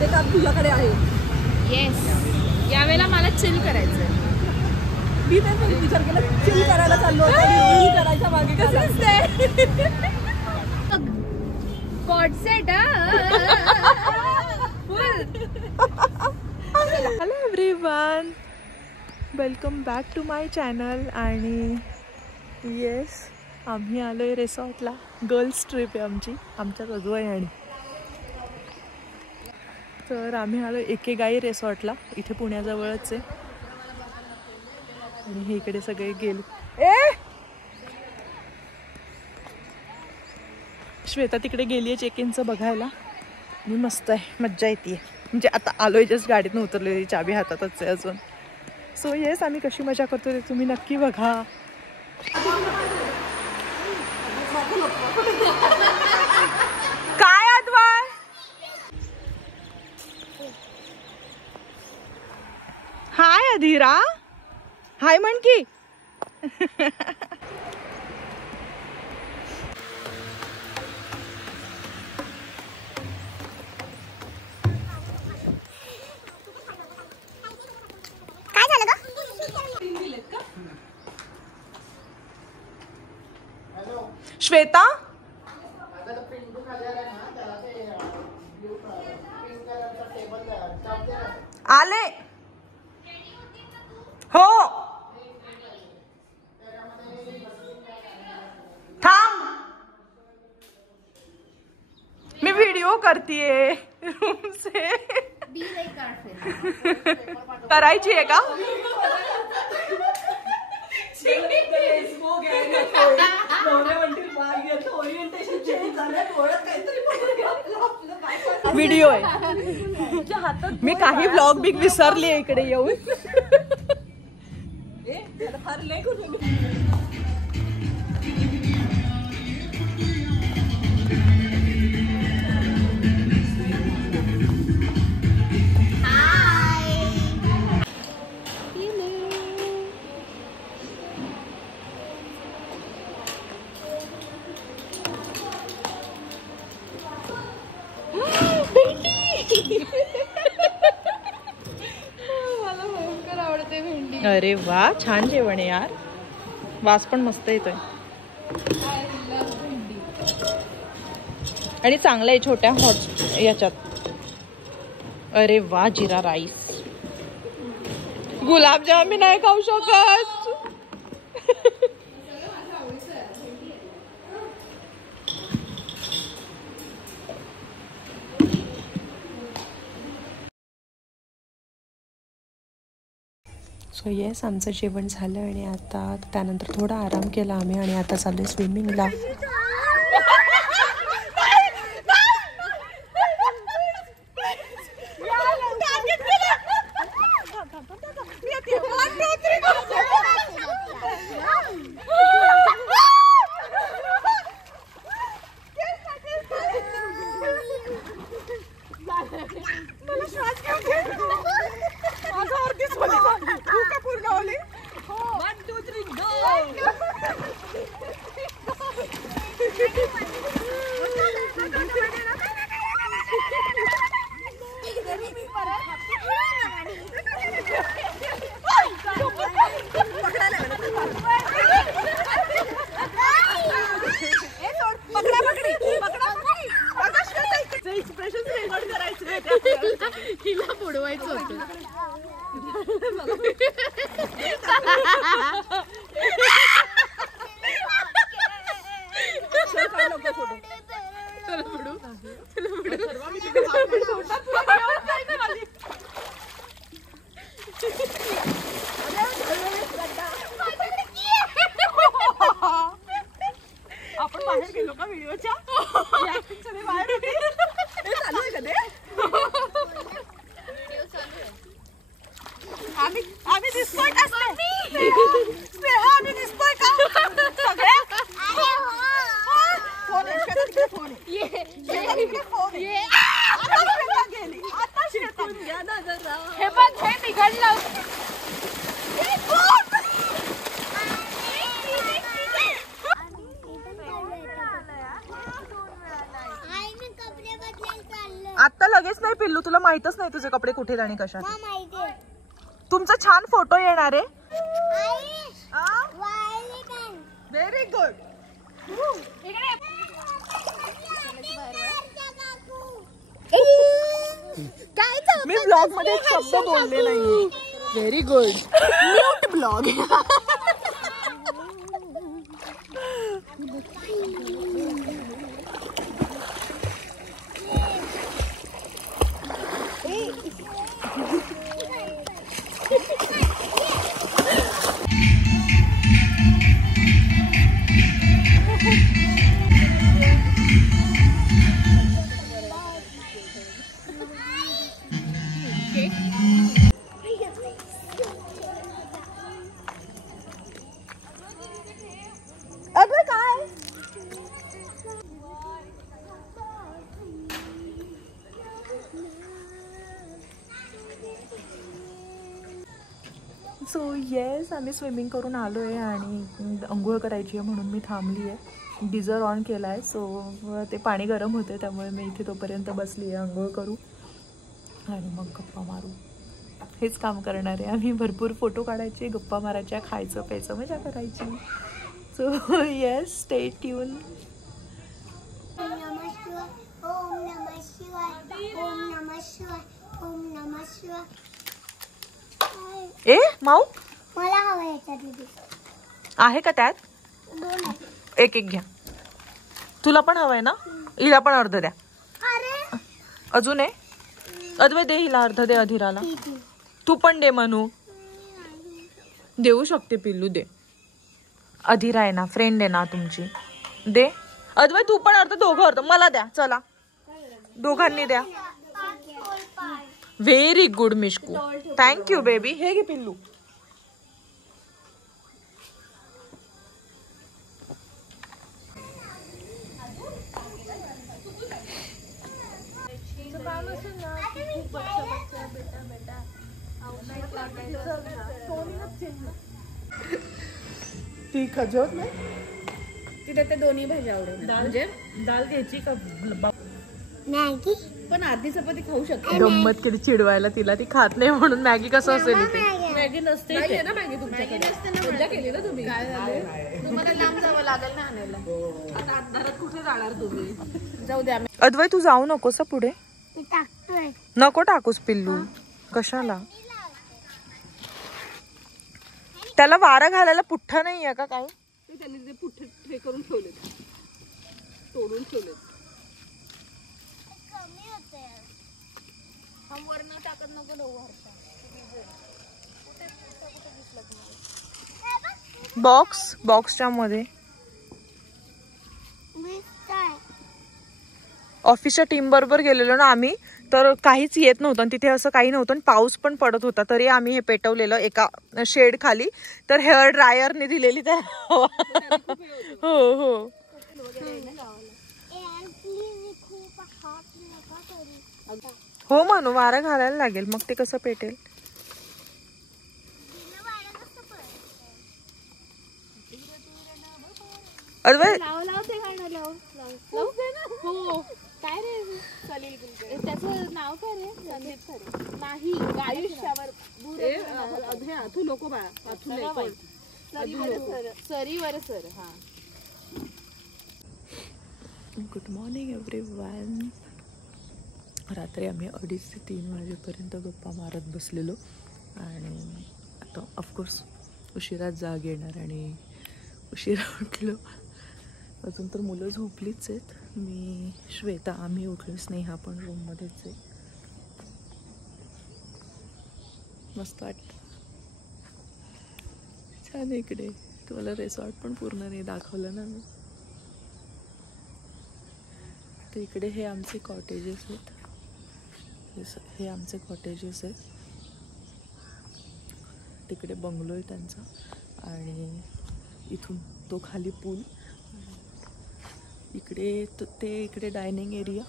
ते काम तुझ्याकडे आहे. येस, यावेळेला मला चिल करायचं. मी ते विचार केला चिल करायला चाललो होतो आणि करायच्या मागे कसं असते कॉट सेट. Hello everyone, welcome back to my channel. आणि येस, आम्ही आलो आहे रिसॉर्टला. गर्ल्स ट्रिप आहे आमची, आमच्यात अजून आहे. आणि तर आम्ही आलो एकेगाई रिसॉर्टला, इथे पुण्याजवळच आहे. आणि हे इकडे सगळे गेले. श्वेता तिकडे गेली आहे चेक इनचं बघायला. आणि मस्त आहे, मज्जा येते. म्हणजे आता आलोय, जस्ट गाडीतून उतरलेली, चाबी हातातच आहे अजून. सो येस, आम्ही कशी मजा करतो ते तुम्ही नक्की बघा. काय अद्वाय, हाय अधीरा, हाय म्हण की. श्वेता, आले हो, थांब, मी व्हिडिओ करतीये रूम से. करायची आहे का? व्हिडिओ आहे, मी काही व्लॉग बिग विसरली इकडे येऊन. अरे वा, छान जेवण आहे यार, वास पण मस्त येतोय. आणि चांगलं आहे छोट्या हॉट याच्यात. अरे वा, जिरा राईस. गुलाबजाम मी नाही खाऊ शकत. सो येस, आमचं जेवण झालं आणि आता त्यानंतर थोडा आराम केला आम्ही. आणि आता चालू आहे स्विमिंगला. हिला बुडवायचं होतं. आपण बाहेर गेलो का व्हिडिओच्या? चालू आहे का ते? आम्ही दिसतोय का? स्नेहा, आम्ही दिसतोय का सगळ्या? फोन आहे, फोन आहे. आता गेली, आता श्वेता घ्या ना जरा. हे बघ, हे बिघडलं. आता लगेच नाही पिल्लू, तुला माहितच नाही तुझे कपडे कुठे आणि कशात. तुमचा छान फोटो येणार आहे. Very good. मी ब्लॉग मध्ये एक शब्द बोलले नाही. Very good. Mute blog. So yes, आम्ही स्विमिंग करून आलो आहे आणि अंघोळ करायची आहे म्हणून मी थांबली आहे. गिझर ऑन केला आहे. सो ते पाणी गरम होते त्यामुळे मी इथे तोपर्यंत बसली आहे. अंघोळ करू आणि मग गप्पा मारू. हेच काम करणार आहे आम्ही. भरपूर फोटो काढायचे, गप्पा मारायच्या, खायचं प्यायचं, मजा करायची. So yes, stay tuned. ए माऊ, मला हवं याच्यात आहे का त्यात? एक एक घ्या. तुला पण हवंय ना? हिला पण अर्ध द्या. अजून आहे? अद्वै दे हिला अर्ध, दे अधीराला. तू पण दे मनू. देऊ शकते पिल्लू, दे. अधीरा आहे ना, फ्रेंड आहे ना तुमची, दे. अद्वै तू पण अर्ध, दोघं अर्ध. मला द्या, चला दोघांनी द्या. Very good Mishku, thank you baby. हे घे पिल्लू. ती खजवत नाही. तिथे ते दोन्ही भाज्या आवडेल. म्हणजे दाल घ्यायची का मॅगी? पण अर्धी चपाती खाऊ शकते. गंमत केली चिडवायला तिला, ती खात नाही म्हणून. मॅगी कसं असेल ते? मॅगी नसते ना. मॅगी तुमच्याकडे मजा केली ना तुम्ही. काय झालं? तुम्हाला लांब जावं लागेल ना आणायला. आता अंधारात कुठे जाणार तुम्ही? जाऊ द्या. अद्वै तू जाऊ नकोस पुढे. टाकतोय. नको टाकूस पिल्लू. कशाला? त्याला वारा घालायला पुठ्ठा नाही आहे का काही? त्यांनी ते पुठ्ठे हे करून ठेवले, तोडून ठेवले. वरनं टाकत नको. बॉक्सच्या मध्ये ऑफिसच्या टीम बरोबर गेलेलो ना आम्ही, तर काहीच येत नव्हतं आणि तिथे असं काही नव्हतं. पाऊस पण पडत होता तरी आम्ही हे पेटवलेलं एका शेड खाली. तर हेअर ड्रायरने दिलेली त्या. हो हो. हो म्हणू, वारा घालायला लागेल मग ते कसं पेटेल. अद्वै काय रे त्याचं नाव काय रे? संदीप खरे नाही. आयुष्यावर तू नको बाळा. सरीवर सर. हा. Good morning everyone. रात्री आम्ही 2:30 ते 3 वाजेपर्यंत गप्पा मारत बसलेलो आणि आता ऑफकोर्स उशिराच जाग येणार आणि उशिरा उठलो. अजून तर मुलं झोपलीच आहेत. मी, श्वेता, आम्ही उठलो. स्नेहा पण रूममध्येच आहे. मस्त वाटतं, छान इकडे. तुम्हाला रिसॉर्ट पण पूर्ण नाही दाखवलं ना मी. तर इकडे हे आमचे कॉटेजेस आहेत. हे आमचे कॉटेजेस आहेत. तिकडे बंगलो आहे त्यांचा आणि इथून तो खाली पूल. इकडे ते इकडे डायनिंग एरिया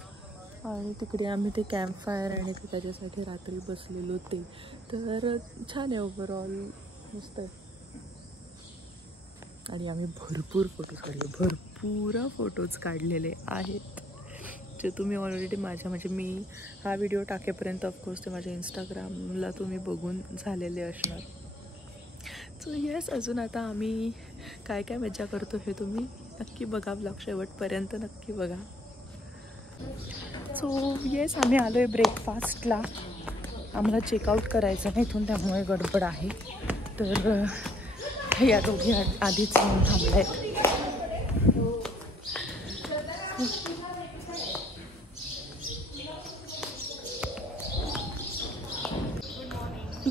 आणि तिकडे आम्ही ते कॅम्प फायर आणि ते त्याच्यासाठी रात्री बसलेलो ते. तर छान आहे ओव्हरऑल, मस्त आहे. आणि आम्ही भरपूर फोटोज काढले आहेत. जे तुम्ही ऑलरेडी म्हणजे मी हा व्हिडिओ टाकेपर्यंत ऑफकोर्स ते माझ्या इंस्टाग्रामला तुम्ही बघून झालेले असणार. सो येस, अजून आता आम्ही काय काय मजा करतो हे तुम्ही नक्की बघा, ब्लॉग शेवटपर्यंत नक्की बघा. सो येस, आम्ही आलो आहे ब्रेकफास्टला. आम्हाला चेकआउट करायचं नाही इथून, त्यामुळे गडबड आहे. तर या दोघी आधीच येऊन थांबल्या आहेत.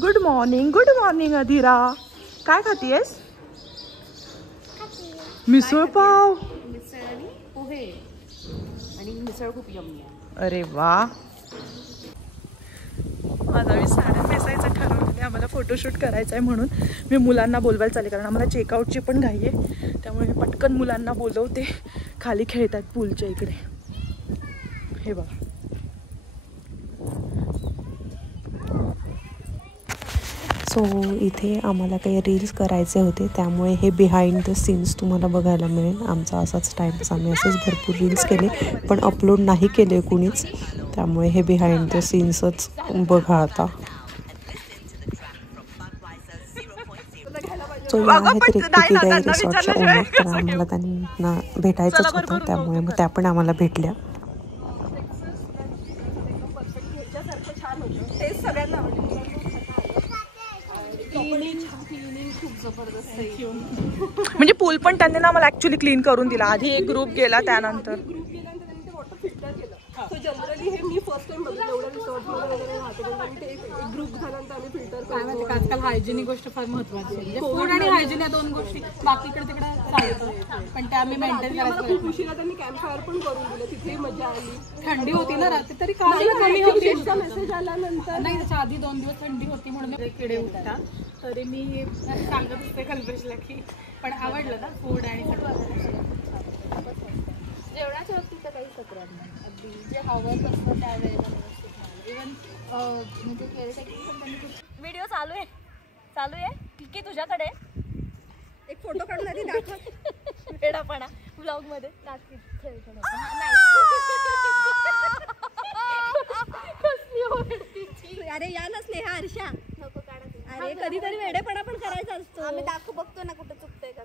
गुड मॉर्निंग अधीरा. काय खातीयस? मिसळ पाव. मिसळ आणि पोहे आणि मिसळ खूप यम्मी आहे. अरे वा. आज आम्ही साड्या नेसायचं ठरवलेलं, आम्हाला फोटोशूट करायचं आहे म्हणून मी मुलांना बोलवायला चालले, कारण आम्हाला चेकआउटची पण घाई आहे. त्यामुळे मी पटकन मुलांना बोलवते. खाली खेळतात पूलच्या इकडे. हे बघा. सो इथे आम्हाला काही रील्स करायचे होते, त्यामुळे हे बिहाइंड द सीन्स तुम्हाला बघायला मिळेल. आमचा असाच टाईमपास, आम्ही असेच भरपूर रील्स केले पण अपलोड नाही केले कुणीच, त्यामुळे हे बिहाइंड द सीन्सच बघा आता. सो या आहेत इकिगाई रिसॉर्टच्या ओनर, तर आम्हाला त्यांना भेटायचंच होतं, त्यामुळे मग त्या पण आम्हाला भेटल्या. म्हणजे पूल पण त्यांनी ना मला ऍक्च्युली क्लीन करून दिला. आधी एक ग्रुप गेला, त्यानंतर जनरली हे मी फर्स्ट टाइम बघितलं एवढ्या रिसॉर्टमध्ये वगैरे राहते. एक ग्रुप झाल्यानंतर आम्ही फिल्टर करतो. आजकाल हायजिनिक गोष्ट फार महत्वाची आहे. फूड आणि हायजिन या दोन गोष्टी बाकी इकडे तिकडे चालतात, पण त्या आम्ही मेंटेन करायला खूप उशिरा त्यांनी कॅम्प फायर पण करून दिलं. तिथे मजा आली. थंडी होती ना रात्री, तरी कमी होती. मेसेज आल्यानंतर नाही, त्याच्या आधी 2 दिवस थंडी होती म्हणून किडे उठतात. तरी मी सांगत असते कल्पेशला की पण आवडलं ना फूड आणि जेवणाच्या बाबतीत तर काही तक्रार नाही. अगदी जे हवं तसं त्यावेळेला व्यवस्थित इव्हन म्हणजे केअरटेकिंग पण त्यांनी खूप. व्हिडिओ चालू आहे की तुझ्याकडे एक फोटो काढणारी दाखव. वेडापणा व्लॉग मध्ये अरे या ना स्नेहा, हर्षा. नको काढा. अरे कधीतरी वेडेपणा पण करायचा असतो. आम्ही दाखवू बघतो ना कुठं चुकतंय का.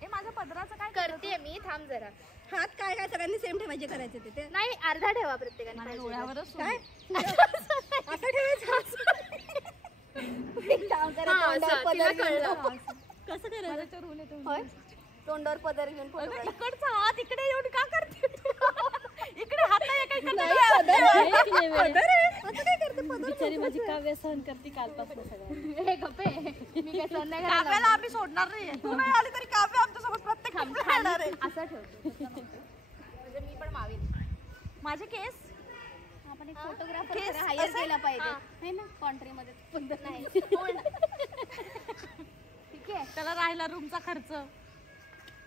हे माझं पदराचं काय करते मी, थांब जरा. हात काय काय सगळ्यांनी सेम ठेवायचे करायचे ते नाही, अर्धा ठेवा प्रत्येकाने. डोळ्यावरच काय असं ठेवायचं. कसं करायचं? तोंडावर पदर घेऊन इकडचा हात इकडे येऊन का करते? इकडे हात बिचारी माझी काव्य सहन करते कालपासून सगळं. हे गप्पे, मी काय सहन नाही. काव्याला आम्ही सोडणार नाही. तू नाही आली तरी काव्य आमच्यासोबत प्रत्येक खाणार आहे. असं ठेवतो म्हणजे मी पण मावेल. माझे केस आपण एक फोटोग्राफर हायर केला पाहिजे ना कॉन्ट्रीमध्ये. नाही ठीक आहे, त्याला राहिला रूमचा खर्च,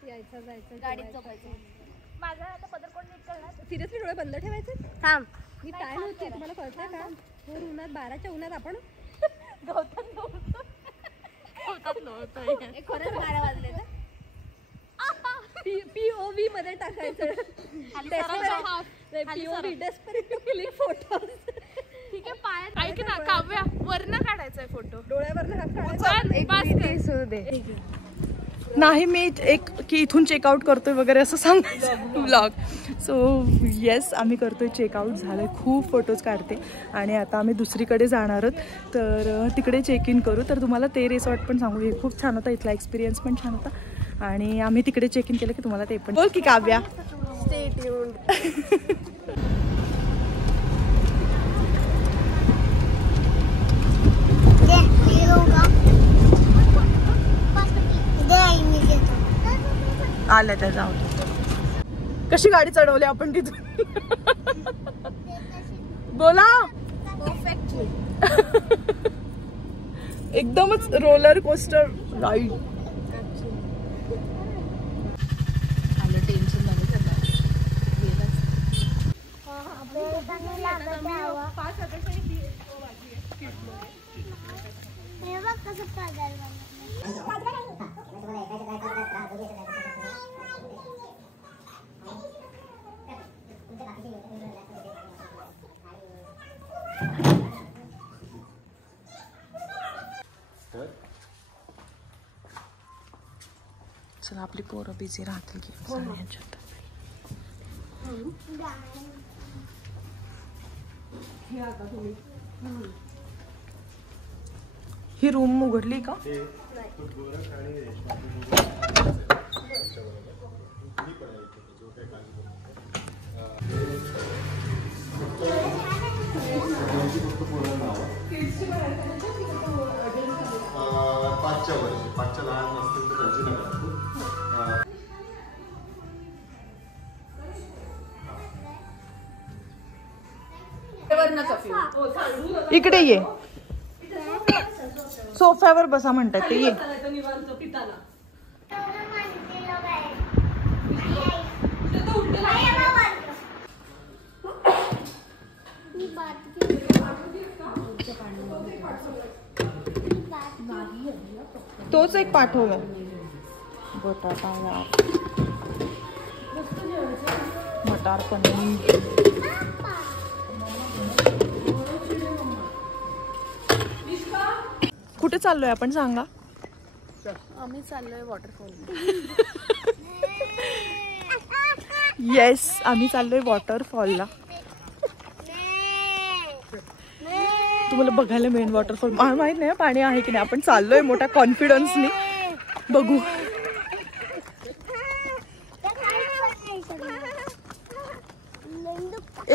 यायचं जायचं गाडीत झोपायचं. माझा आता पदर कोण नीट करणार? सिरियसली डोळे बंद ठेवायचे. थांब, मी टाइम होते तुम्हाला कळतंय का? हो, उन्हात 12च्या उन्हात आपण खरंच 12 वाजले ना. POV मध्ये टाकायचं. POV desperate to click photos. ठीक आहे, पायात ऐक ना काव्या, वरनं काढायचा फोटो. डोळ्यावरनं हात काढायचा. नाही, मी एक की इथून चेकआउट करतोय वगैरे असं सांगायचं ब्लॉग. सो येस, आम्ही करतोय चेकआउट. झालं, खूप फोटोज काढते आणि आता आम्ही दुसरीकडे जाणार आहोत, तर तिकडे चेक इन करू. तर तुम्हाला ते रिसॉर्ट पण सांगू, हे खूप छान होता, इथला एक्सपिरियन्स पण छान होता. आणि आम्ही तिकडे चेक इन केलं की तुम्हाला ते पण. बोल की काव्या. Stay tuned. आल्या त्या, जाऊ. कशी गाडी चढवली आपण तिथून? बोला. एकदमच रोलर कोस्टर राईड. चला आपली पोरं बिझी राहतील की ह्याच्यात. ही रूम उघडली का? पाचच्या लहान असतील तर त्यांची नका. इकडे ये. सोफ्यावर बसा म्हणतात ते. ये. तोच एक पाठवलाय. बटाटा यार, मटार पनीर. कुठे चाललोय आपण सांगा? आम्ही चाललोय वॉटरफॉल. येस, आम्ही चाललोय वॉटरफॉलला. तुम्हाला बघायला मिळेल वॉटरफॉल. मला माहित नाही पाणी आहे की नाही. आपण चाललोय मोठ्या कॉन्फिडन्सनी. बघू.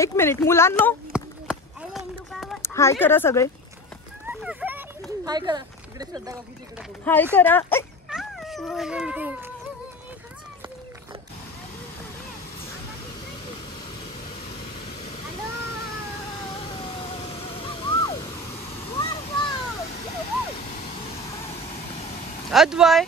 एक मिनिट मुलांनो, हाय करा सगळे. हाय करा इकडे. श्रद्धा काकूची इकडे बघू. हाय करा. अद्वय,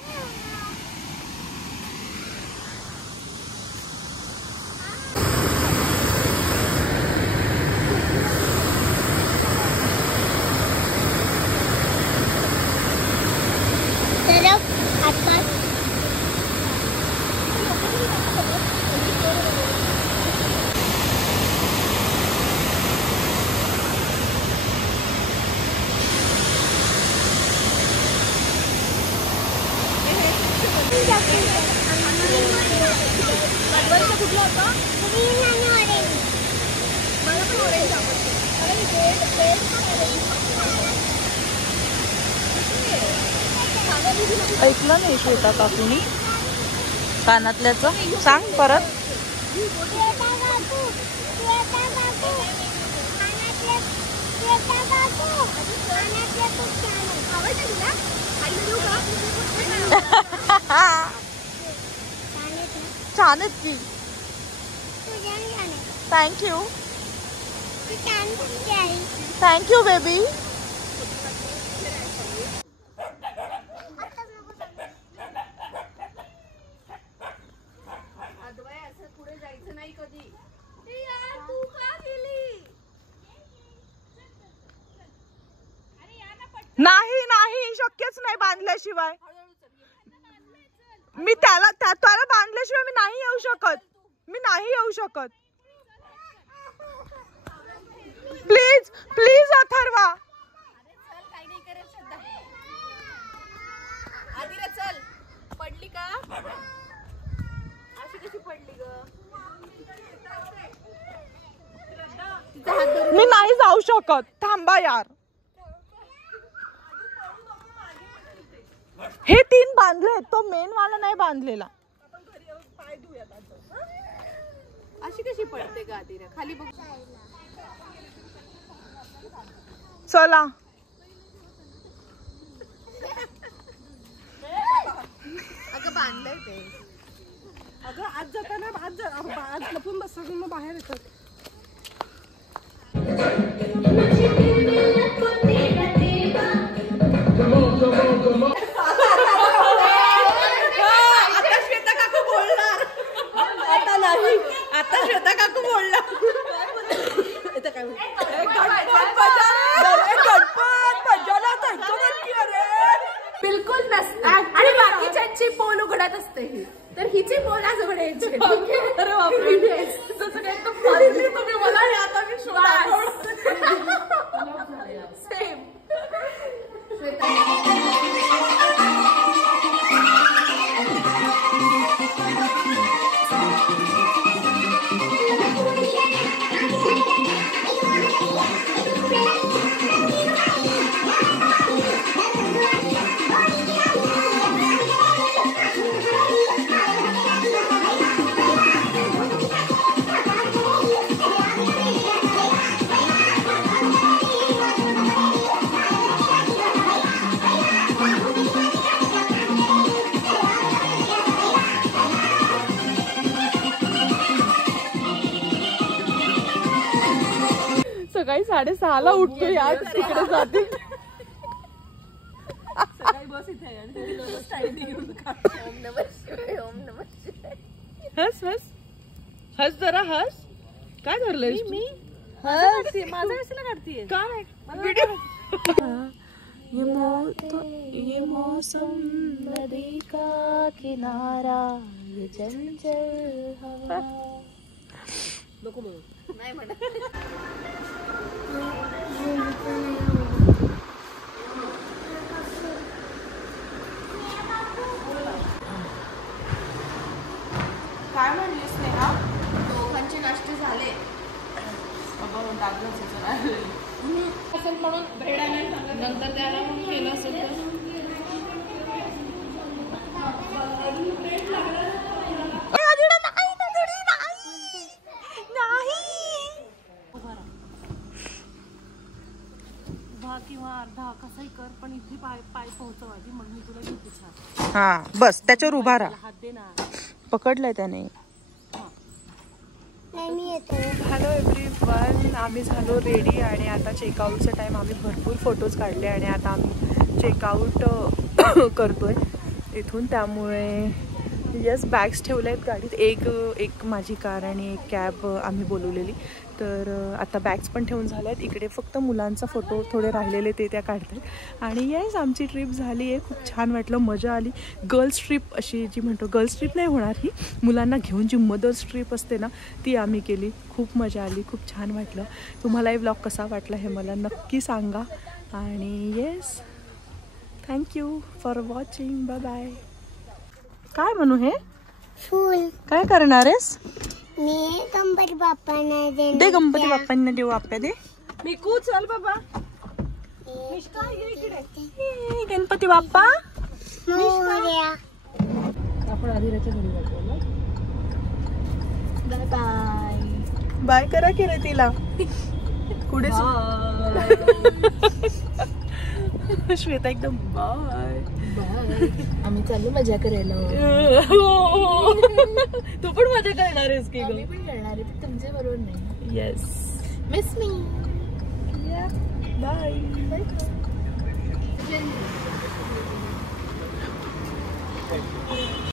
ऐकलं नाही श्वेता काकूनी कानातल्याचं? सांग परत. छान आहेत की. थँक्यू. Thank you baby. नाही नाही, शक्यच नाही बांधल्याशिवाय. मी त्याला बांधल्याशिवाय मी नाही येऊ शकत. मी नाही येऊ शकत. Please please Atharva. आदिरा चल. पडली का? अशी कशी पडली ग? मी नाही जाऊ शकत. थांबा यार. हे 3 बांधले, तो मेन वाला नाही बांधलेला. अशी कशी पडते का आदिरा? खाली बघ. चला. अगं बांधलंय ते. अगं आज जाताना आज लपून बसतो मग बाहेर येतात. आता श्वेता काकू बोलणार. आता नाही, आता श्वेता काकू बोलणार. बिलकुल नसतं. आणि बाकीच्यांची पोल उघडत असते ही, तर हिची पोल आज उघडायची. अरे बापरे. 6:30ला उठतो यार तिकडे जाते. सकाळी बस इथे आहे आणि तिथे लोकं स्टाईल घेऊन काढतात. ओम नमः शिवाय, ओम नमः शिवाय. हस हस हस जरा हस. काय धरलंय मी माझं कशाला काढतीये? काय ये मौसम नदी का किनारा, ये चंचल हवा. नको म्हणू. नाही म्हणत. काय म्हणली स्नेहा? दोघांचे नाश्ते झाले असेल म्हणून नंतर त्याला म्हणून केलं असेल तर उभा किंवा अर्धा कसाही कर, पण इथे पाय पाय पोहोचव आधी, मग मी तुला घेते छान. हा बस त्याच्यावर उभा राहा. हात दे ना. पकडलंय त्याने. हॅलो एव्हरीवन, आम्ही झालो रेडी आणि आता चेकआउटचा टाईम. आम्ही भरपूर फोटोज काढले आणि आता आम्ही चेकआउट करतोय इथून. त्यामुळे यस बॅग्स ठेवल्या आहेत गाडीत. एक माझी कार आणि एक कॅब आम्ही बोलवलेली. तर आता बॅग्स पण ठेवून झाल्या आहेत. इकडे फक्त मुलांचा फोटो थोडे राहिलेले ते त्या काढतात. आणि येस आमची ट्रिप झाली आहे. खूप छान वाटलं, मजा आली. गर्ल्स ट्रिप अशी जी म्हणतो, गर्ल्स ट्रिप नाही होणार ही, मुलांना घेऊन जी मदर्स ट्रिप असते ना ती आम्ही केली. खूप मजा आली, खूप छान वाटलं. तुम्हालाही व्लॉग कसा वाटला हे मला नक्की सांगा. आणि yes thank you for watching. Bye bye. काय म्हणू हे फूल काय करणार आहेस? मी गणपती बाप्पांना दे गणपती बाप्पांना देऊ आपल्या दे. मिकू चल बाबा. गणपती बाप्पा मोरया. आपण आधीराच्या घरी जातो ना. Bye bye. बाय करा की रे तिला. कुठे श्वेता एकदम बाय. आम्ही चाललो मजा करायला. तू पण मजा करणार आहेस की आम्ही पण करणार आहे, तुमच्या बरोबर नाही. येस मिस मी. बाय.